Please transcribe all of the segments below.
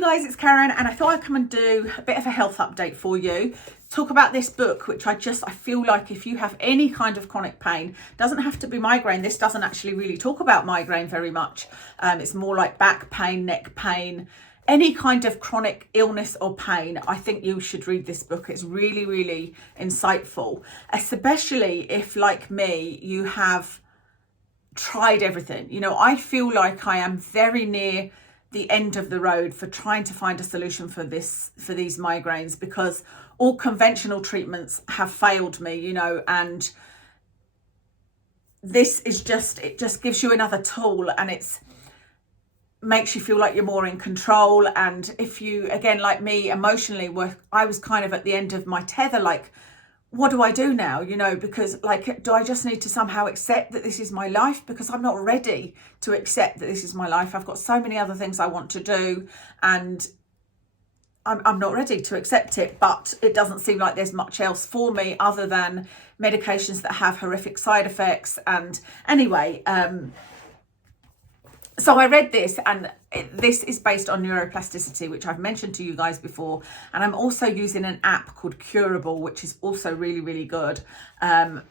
Hey guys, it's Karen, and I thought I'd come and do a bit of a health update for you. Talk about this book, which I feel like if you have any kind of chronic pain, doesn't have to be migraine. This doesn't actually really talk about migraine very much. It's more like back pain, neck pain, any kind of chronic illness or pain. I think you should read this book. It's really, really insightful, especially if, like me, you have tried everything. You know, I feel like I am very near the end of the road for trying to find a solution for these migraines, because all conventional treatments have failed me, you know, and this is it just gives you another tool, and makes you feel like you're more in control. And if you, again, like me, emotionally, I was kind of at the end of my tether, like, what do I do now? You know, because like, do I just need to somehow accept that this is my life? Because I'm not ready to accept that this is my life. I've got so many other things I want to do, and I'm not ready to accept it. But it doesn't seem like there's much else for me other than medications that have horrific side effects. And anyway, so I read this, and this is based on neuroplasticity, which I've mentioned to you guys before. And I'm also using an app called Curable, which is also really, really good. And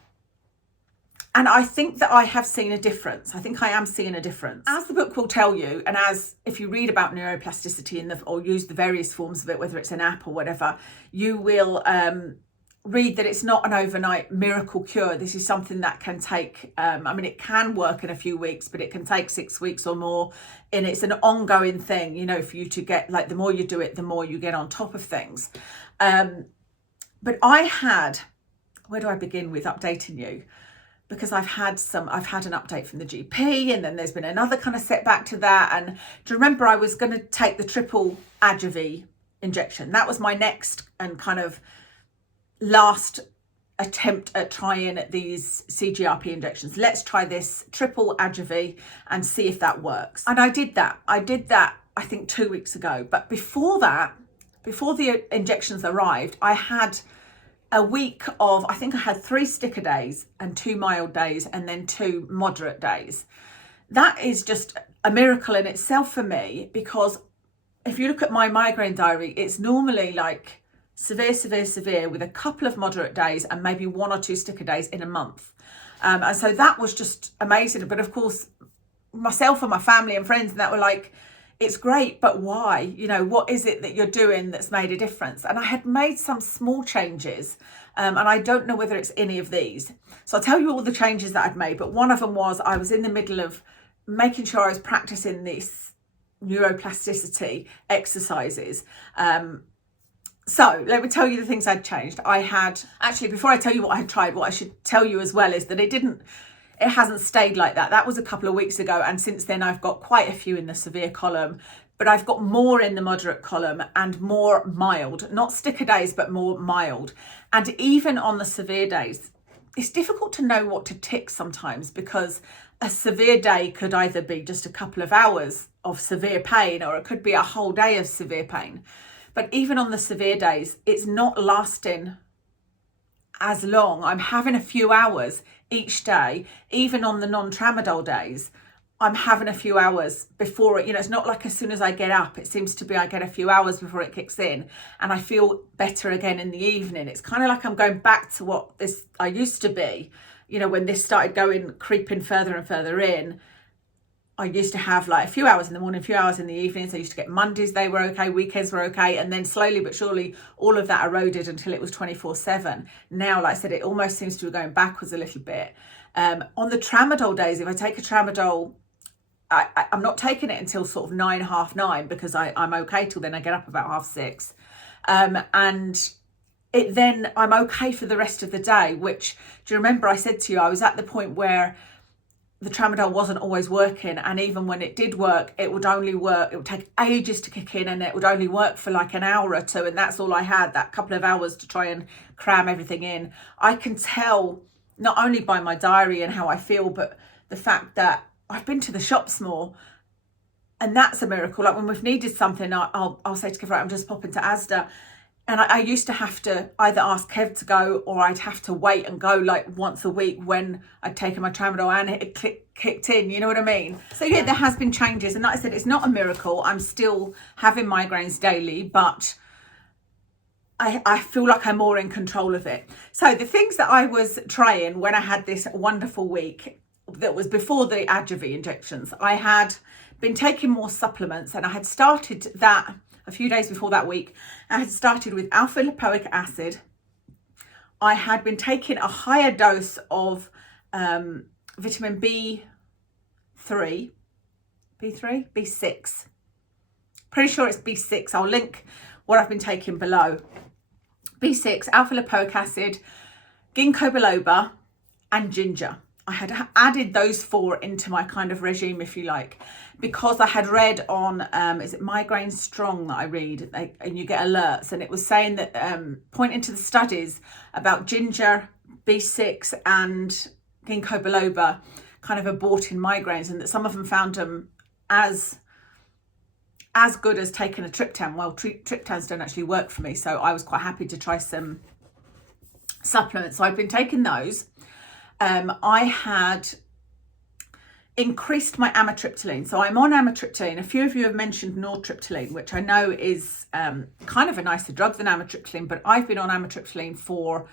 I think that I have seen a difference. I think I am seeing a difference. As the book will tell you, and as if you read about neuroplasticity or use the various forms of it, whether it's an app or whatever, you will read that it's not an overnight miracle cure. This is something that can take, I mean, it can work in a few weeks, but it can take 6 weeks or more. And it's an ongoing thing, you know, for you to get, like, the more you do it, the more you get on top of things. But where do I begin with updating you? Because I've had an update from the GP, and then there's been another kind of setback to that. And do you remember I was going to take the triple Adjuvie injection? That was my next and kind of last attempt at trying these CGRP injections. Let's try this triple Adjuvie and see if that works. And I did that. I think 2 weeks ago. But before that, before the injections arrived, I had a week of, I think I had 3 sticker days and 2 mild days, and then 2 moderate days. That is just a miracle in itself for me, because if you look at my migraine diary, it's normally like severe, severe, severe, with a couple of moderate days and maybe 1 or 2 sticker days in a month. And so that was just amazing. But of course, myself and my family and friends and that were like, it's great, but why? You know, what is it that you're doing that's made a difference? And I had made some small changes, and I don't know whether it's any of these. So I'll tell you all the changes that I'd made, but one of them was I was in the middle of making sure I was practicing this neuroplasticity exercises. So let me tell you the things I'd changed. Actually, before I tell you what I had tried, what I should tell you as well is that it hasn't stayed like that. That was a couple of weeks ago. And since then I've got quite a few in the severe column, but I've got more in the moderate column and more mild, not sticker days, but more mild. And even on the severe days, it's difficult to know what to tick sometimes, because a severe day could either be just a couple of hours of severe pain, or it could be a whole day of severe pain. But even on the severe days, it's not lasting as long. I'm having a few hours each day. Even on the non-tramadol days, I'm having a few hours before it, you know, it's not like as soon as I get up. It seems to be I get a few hours before it kicks in, and I feel better again in the evening. It's kind of like I'm going back to what I used to be, you know, when this started creeping further and further in. I used to have like a few hours in the morning, a few hours in the evenings. I used to get Mondays, they were okay, weekends were okay. And then slowly but surely, all of that eroded until it was 24/7. Now, like I said, it almost seems to be going backwards a little bit. On the tramadol days, if I take a tramadol, I'm not taking it until sort of 9, half 9, because I'm okay till then. I get up about 6:30. And then I'm okay for the rest of the day, which, do you remember I said to you, I was at the point where the tramadol wasn't always working, and even when it did work, it would take ages to kick in, and it would only work for like an hour or 2, and that's all I had, that couple of hours to try and cram everything in. I can tell not only by my diary and how I feel, but the fact that I've been to the shops more, and that's a miracle. Like when we've needed something, I'll say to Kevin, right, I'm just popping to Asda. And I used to have to either ask Kev to go, or I'd have to wait and go like once a week when I'd taken my tramadol and it kicked in, you know what I mean? So yeah, there has been changes. And like I said, it's not a miracle. I'm still having migraines daily, but I feel like I'm more in control of it. So the things that I was trying when I had this wonderful week, that was before the Adjuvant injections, I had been taking more supplements, and I had started that a few days before that week. I had started with alpha lipoic acid. I had been taking a higher dose of vitamin B6. Pretty sure it's B6. I'll link what I've been taking below. B6, alpha lipoic acid, Ginko biloba, and ginger. I had added those 4 into my kind of regime, if you like, because I had read on, is it Migraines Strong that I read, and you get alerts, and it was saying that, pointing to the studies about ginger, B6 and Ginko biloba kind of aborting migraines, and that some of them found them as good as taking a triptan. Well, triptans don't actually work for me, so I was quite happy to try some supplements. So I've been taking those. I had increased my amitriptyline. So I'm on amitriptyline. A few of you have mentioned nortriptyline, which I know is kind of a nicer drug than amitriptyline, but I've been on amitriptyline for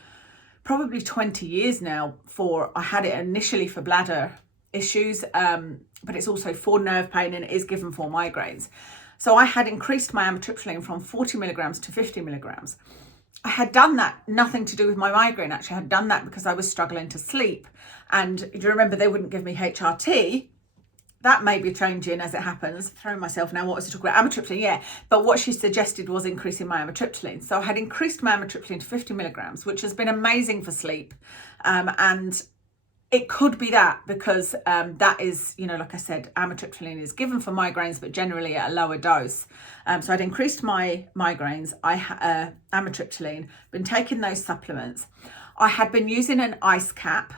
probably 20 years now. I had it initially for bladder issues, but it's also for nerve pain, and it is given for migraines. So I had increased my amitriptyline from 40 milligrams to 50 milligrams. I had done that, nothing to do with my migraine. Actually, I had done that because I was struggling to sleep. And do you remember they wouldn't give me HRT? That may be changing as it happens. Throwing myself now, what was I talking about? Amitriptyline, yeah. But what she suggested was increasing my amitriptyline. So I had increased my amitriptyline to 50 milligrams, which has been amazing for sleep. And it could be that because that is, you know, like I said, amitriptyline is given for migraines, but generally at a lower dose. So I'd increased my migraines, amitriptyline, been taking those supplements. I had been using an ice cap.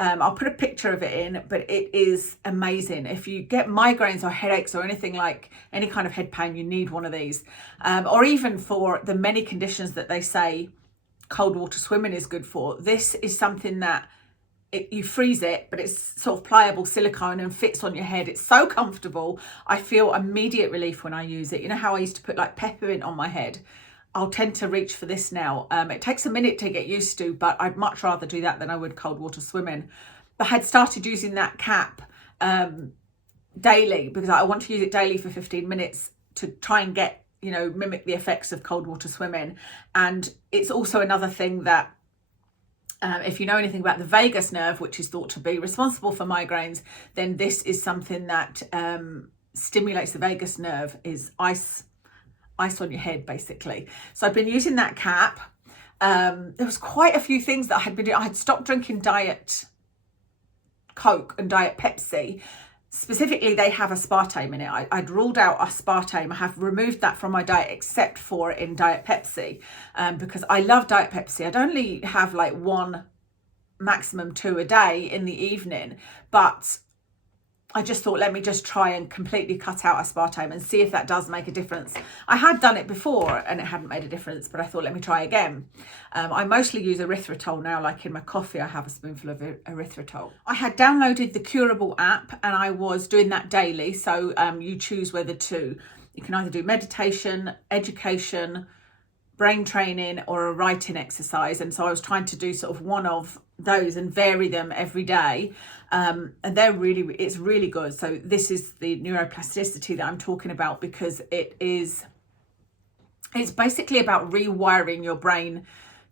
I'll put a picture of it in, but it is amazing. If you get migraines or headaches or anything like any kind of head pain, you need one of these. Or even for the many conditions that they say cold water swimming is good for. This is something that you freeze it, but it's sort of pliable silicone and fits on your head. It's so comfortable. I feel immediate relief when I use it. You know how I used to put like peppermint on my head? I'll tend to reach for this now. It takes a minute to get used to, but I'd much rather do that than I would cold water swimming. But I had started using that cap daily because I want to use it daily for 15 minutes to try and get, you know, mimic the effects of cold water swimming. And it's also another thing that if you know anything about the vagus nerve, which is thought to be responsible for migraines, then this is something that stimulates the vagus nerve, is ice on your head, basically. So I've been using that cap. There was quite a few things that I had been doing. I had stopped drinking Diet Coke and Diet Pepsi. Specifically, they have aspartame in it. I'd ruled out aspartame. I have removed that from my diet except for in Diet Pepsi because I love Diet Pepsi. I'd only have like 1, maximum 2 a day in the evening, but I just thought, let me just try and completely cut out aspartame and see if that does make a difference. I had done it before and it hadn't made a difference, but I thought, let me try again. I mostly use erythritol now, like in my coffee, I have a spoonful of erythritol. I had downloaded the Curable app and I was doing that daily. So you choose whether to, you can either do meditation, education, brain training, or a writing exercise. And so I was trying to do sort of one of those and vary them every day. And it's really good. So this is the neuroplasticity that I'm talking about because it's basically about rewiring your brain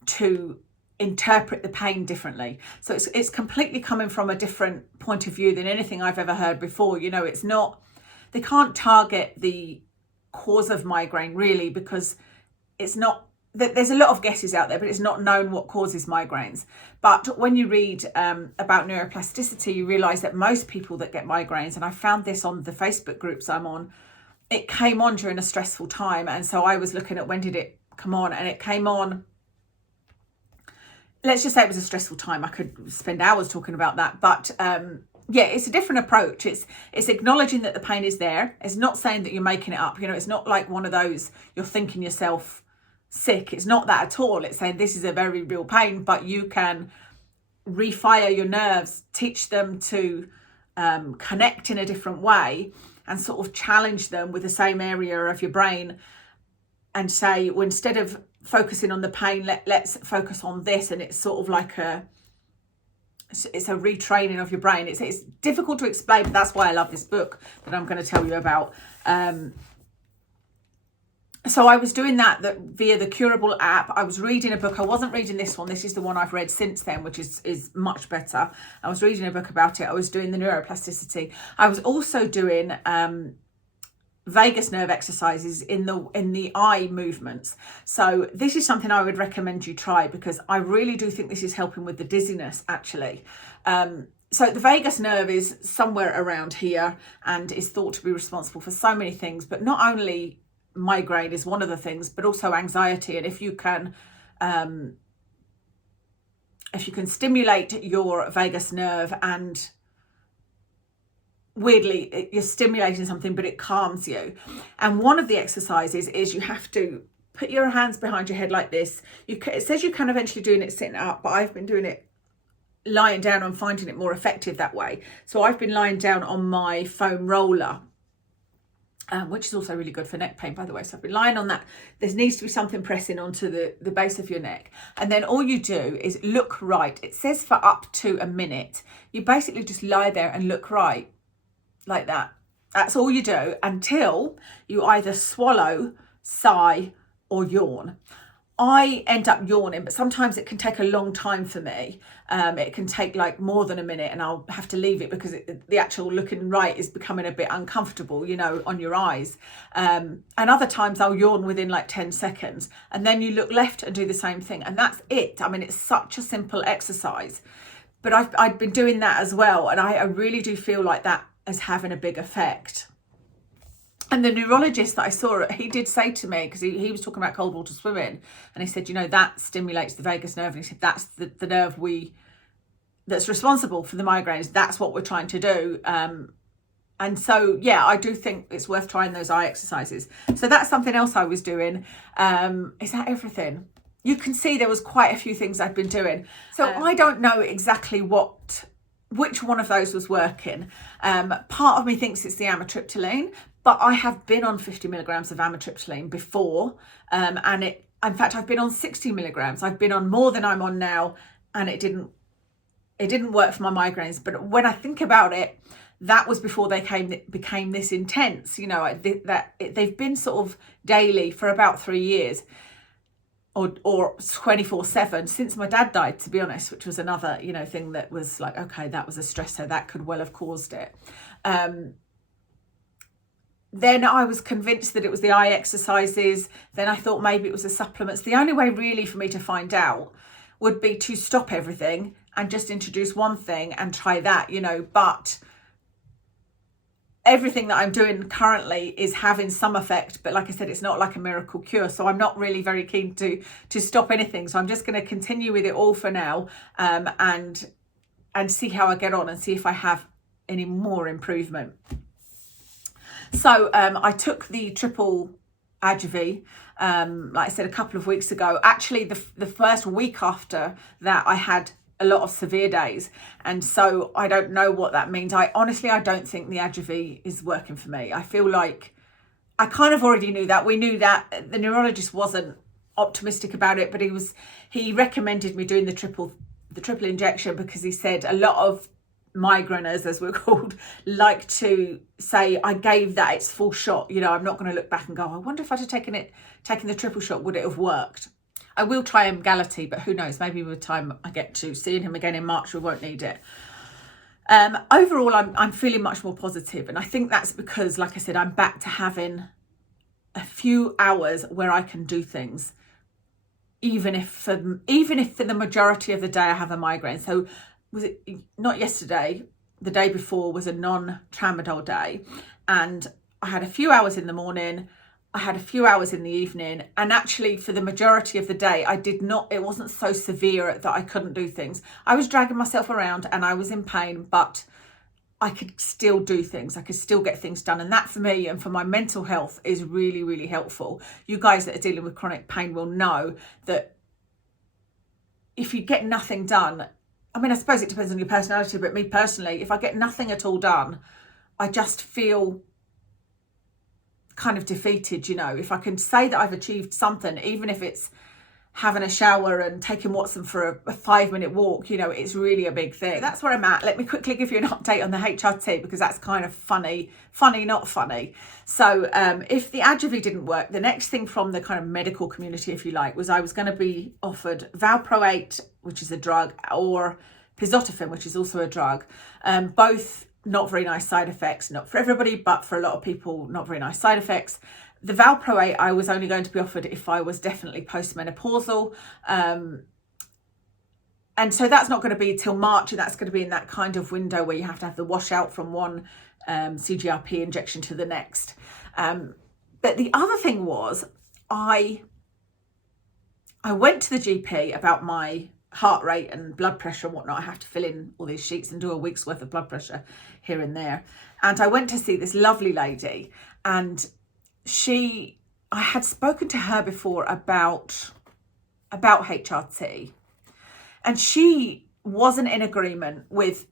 to interpret the pain differently. So it's completely coming from a different point of view than anything I've ever heard before. You know, it's not, they can't target the cause of migraine really because it's not, there's a lot of guesses out there, but it's not known what causes migraines. But when you read about neuroplasticity, you realise that most people that get migraines, and I found this on the Facebook groups I'm on, it came on during a stressful time. And so I was looking at when did it come on, and it came on, let's just say it was a stressful time. I could spend hours talking about that. But yeah, it's a different approach. It's acknowledging that the pain is there. It's not saying that you're making it up. You know, it's not like one of those, you're thinking yourself sick. It's not that at all. It's saying this is a very real pain, but you can refire your nerves, teach them to connect in a different way, and sort of challenge them with the same area of your brain and say, well, instead of focusing on the pain, let's focus on this. And it's sort of like it's a retraining of your brain. It's difficult to explain, but that's why I love this book that I'm going to tell you about. So I was doing that via the Curable app. I was reading a book. I wasn't reading this one. This is the one I've read since then, which is much better. I was reading a book about it. I was doing the neuroplasticity. I was also doing vagus nerve exercises in the eye movements. So this is something I would recommend you try, because I really do think this is helping with the dizziness, actually. So the vagus nerve is somewhere around here and is thought to be responsible for so many things, but not only migraine is one of the things, but also anxiety. And if you can stimulate your vagus nerve, and weirdly you're stimulating something but it calms you. And one of the exercises is you have to put your hands behind your head like this. It says you can eventually doing it sitting up, but I've been doing it lying down and finding it more effective that way. So I've been lying down on my foam roller, which is also really good for neck pain, by the way. So I've been lying on that. There needs to be something pressing onto the base of your neck. And then all you do is look right. It says for up to a minute. You basically just lie there and look right, like that. That's all you do until you either swallow, sigh, or yawn. I end up yawning, but sometimes it can take a long time for me. It can take like more than a minute, and I'll have to leave it because the actual looking right is becoming a bit uncomfortable, you know, on your eyes. And other times I'll yawn within like 10 seconds, and then you look left and do the same thing. And that's it. I mean, it's such a simple exercise, but I've been doing that as well. And I really do feel like that is having a big effect. And the neurologist that I saw, he did say to me, because he was talking about cold water swimming, and he said, you know, that stimulates the vagus nerve. And he said, that's the nerve that's responsible for the migraines. That's what we're trying to do. And so, yeah, I do think it's worth trying those eye exercises. So that's something else I was doing. Is that everything? You can see there was quite a few things I've been doing. So I don't know exactly which one of those was working. Part of me thinks it's the amitriptyline, but I have been on 50 milligrams of amitriptyline before, and in fact, I've been on 60 milligrams. I've been on more than I'm on now, and it didn't work for my migraines. But when I think about it, that was before they became this intense. You know, they've been sort of daily for about 3 years, or 24/7 since my dad died, to be honest, which was another, you know, thing that was like, okay, that was a stressor that could well have caused it. Then I was convinced that it was the eye exercises. Then I thought maybe it was the supplements. The only way really for me to find out would be to stop everything and just introduce one thing and try that, you know. But everything that I'm doing currently is having some effect. But like I said, it's not like a miracle cure. So I'm not really very keen to stop anything. So I'm just going to continue with it all for now, and see how I get on and see if I have any more improvement. So I took the triple Adjuvie, like I said, a couple of weeks ago. Actually, the first week after that, I had a lot of severe days. And so I don't know what that means. I don't think the Adjuvie is working for me. I feel like I kind of already knew that. We knew that. The neurologist wasn't optimistic about it, but he recommended me doing the triple injection, because he said a lot of migraineurs, as we're called, like to say, I gave that its full shot. You know, I'm not going to look back and go, I wonder if I'd have taken the triple shot, would it have worked? I will try Emgality, but who knows, maybe by the time I get to seeing him again in March, we won't need it. Overall, I'm feeling much more positive, and I think that's because, like I said, I'm back to having a few hours where I can do things, even if for the majority of the day I have a migraine. So was it not yesterday, the day before was a non-tramadol day, and I had a few hours in the morning, I had a few hours in the evening, and actually for the majority of the day it wasn't so severe that I couldn't do things. I was dragging myself around and I was in pain, but I could still do things. I could still get things done. And that for me and for my mental health is really, really helpful. You guys that are dealing with chronic pain will know that if you get nothing done, I mean, I suppose it depends on your personality, but me personally, if I get nothing at all done, I just feel kind of defeated, you know. If I can say that I've achieved something, even if it's having a shower and taking Watson for a 5-minute walk, you know, it's really a big thing. So that's where I'm at. Let me quickly give you an update on the HRT, because that's kind of funny, not funny. So if the Adjuvant didn't work, the next thing from the kind of medical community, if you like, was I was going to be offered valproate, which is a drug, or pizotofen, which is also a drug. Both not very nice side effects, not for everybody, but for a lot of people, not very nice side effects. The valproate I was only going to be offered if I was definitely postmenopausal. And so that's not going to be till March, and that's going to be in that kind of window where you have to have the washout from one CGRP injection to the next. But the other thing was I went to the GP about my heart rate and blood pressure and whatnot. I have to fill in all these sheets and do a week's worth of blood pressure here and there. And I went to see this lovely lady, and I had spoken to her before about HRT, and she wasn't in agreement with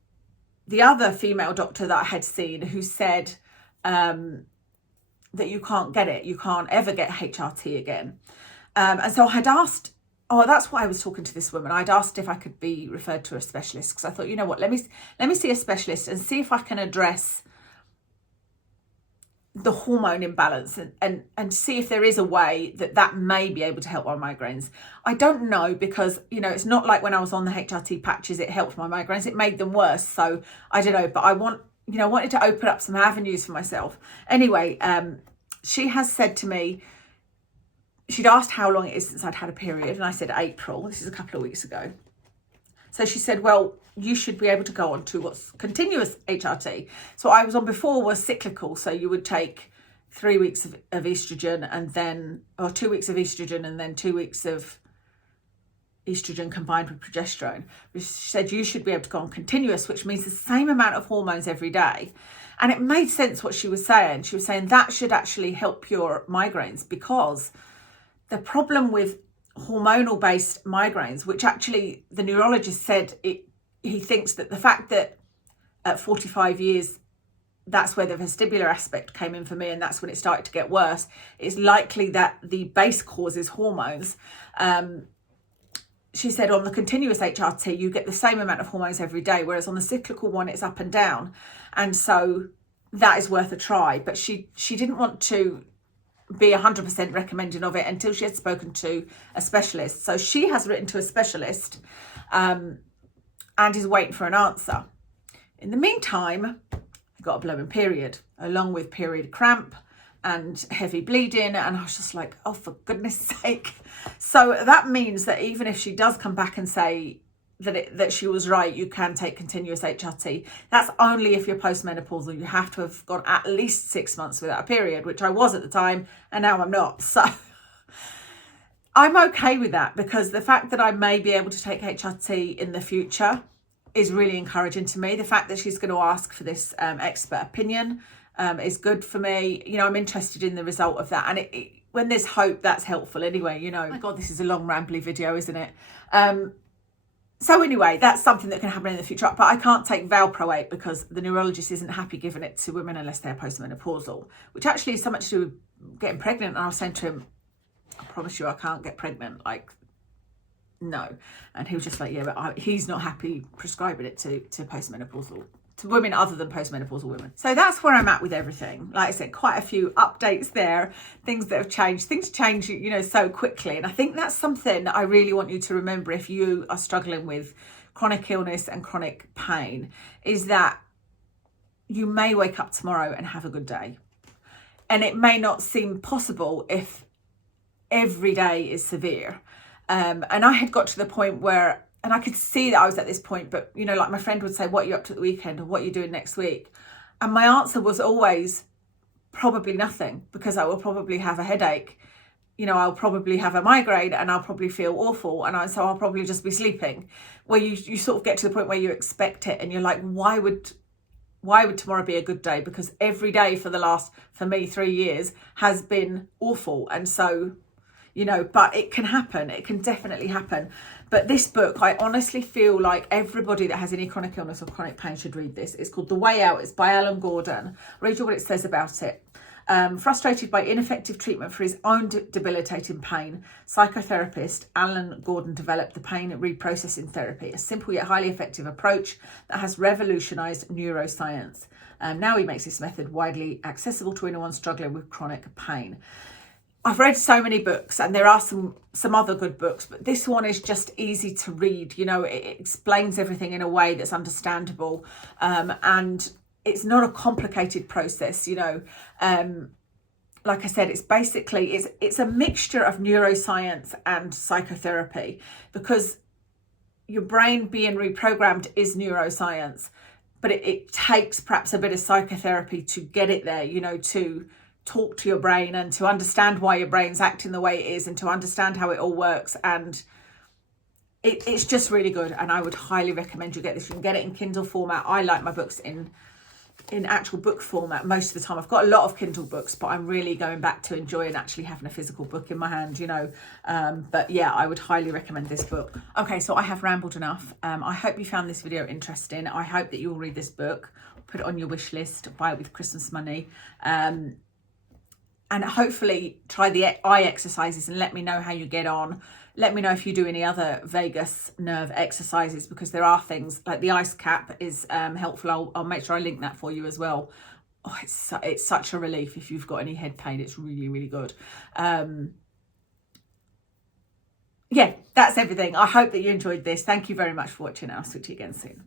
the other female doctor that I had seen, who said that you can't get it, you can't ever get HRT again. And so I had asked, that's why I was talking to this woman. I'd asked if I could be referred to a specialist, because I thought, you know what, let me see a specialist and see if I can address the hormone imbalance and see if there is a way that may be able to help my migraines. I don't know, because, you know, it's not like when I was on the HRT patches, it helped my migraines, it made them worse. So I don't know, but I wanted to open up some avenues for myself. Anyway, she has said to me, she'd asked how long it is since I'd had a period, and I said April. This is a couple of weeks ago. So she said, well, you should be able to go on to what's continuous HRT. So I was on before was cyclical. So you would take 3 weeks of estrogen and then, or 2 weeks of estrogen and then 2 weeks of estrogen combined with progesterone. She said you should be able to go on continuous, which means the same amount of hormones every day. And it made sense what she was saying. She was saying that should actually help your migraines, because the problem with hormonal based migraines, which actually the neurologist said he thinks that the fact that at 45 years, that's where the vestibular aspect came in for me, and that's when it started to get worse. It's likely that the base cause is hormones. She said on the continuous HRT, you get the same amount of hormones every day, whereas on the cyclical one, it's up and down. And so that is worth a try. But she didn't want to be 100% recommending of it until she had spoken to a specialist. So she has written to a specialist and is waiting for an answer. In the meantime, I got a blowing period along with period cramp and heavy bleeding, and I was just like, oh, for goodness sake. So that means that even if she does come back and say that she was right, you can take continuous HRT. That's only if you're postmenopausal. You have to have gone at least 6 months without a period, which I was at the time, and now I'm not. So I'm okay with that, because the fact that I may be able to take HRT in the future is really encouraging to me. The fact that she's going to ask for this expert opinion is good for me. You know, I'm interested in the result of that. And when there's hope, that's helpful anyway, you know. Oh my God, this is a long rambly video, isn't it? So anyway, that's something that can happen in the future. But I can't take valproate because the neurologist isn't happy giving it to women unless they're postmenopausal, which actually is something to do with getting pregnant. And I was saying to him, I promise you I can't get pregnant. Like, no. And he was just like, yeah, but he's not happy prescribing it to postmenopausal, to women other than postmenopausal women. So that's where I'm at with everything. Like I said, quite a few updates there, things that have changed. Things change, you know, so quickly. And I think that's something that I really want you to remember if you are struggling with chronic illness and chronic pain, is that you may wake up tomorrow and have a good day. And it may not seem possible if every day is severe. And I had got to the point where, and I could see that I was at this point, but, you know, like my friend would say, what are you up to at the weekend, or what are you doing next week? And my answer was always probably nothing, because I will probably have a headache. You know, I'll probably have a migraine and I'll probably feel awful. And so I'll probably just be sleeping, where you sort of get to the point where you expect it and you're like, why would why would tomorrow be a good day? Because every day for the last, for me, 3 years has been awful. And so, you know, but it can happen. It can definitely happen. But this book, I honestly feel like everybody that has any chronic illness or chronic pain should read this. It's called The Way Out. It's by Alan Gordon. Read you what it says about it. Frustrated by ineffective treatment for his own debilitating pain, psychotherapist Alan Gordon developed the pain reprocessing therapy, a simple yet highly effective approach that has revolutionised neuroscience. Now he makes this method widely accessible to anyone struggling with chronic pain. I've read so many books, and there are some other good books, but this one is just easy to read. You know, it explains everything in a way that's understandable, and it's not a complicated process, you know. Like I said, it's basically, it's a mixture of neuroscience and psychotherapy, because your brain being reprogrammed is neuroscience, but it takes perhaps a bit of psychotherapy to get it there, you know, to talk to your brain and to understand why your brain's acting the way it is and to understand how it all works. And it's just really good, and I would highly recommend you get this. You can get it in Kindle format. I like my books in actual book format most of the time. I've got a lot of Kindle books, but I'm really going back to enjoying actually having a physical book in my hand, you know. But yeah, I would highly recommend this book. Okay, so I have rambled enough. I hope you found this video interesting. I hope that you'll read this book, put it on your wish list, buy it with Christmas money, and hopefully try the eye exercises and let me know how you get on. Let me know if you do any other vagus nerve exercises, because there are things like the ice cap is helpful. I'll make sure I link that for you as well. Oh, it's such a relief if you've got any head pain. It's really, really good. Yeah, that's everything. I hope that you enjoyed this. Thank you very much for watching. I'll speak to you again soon.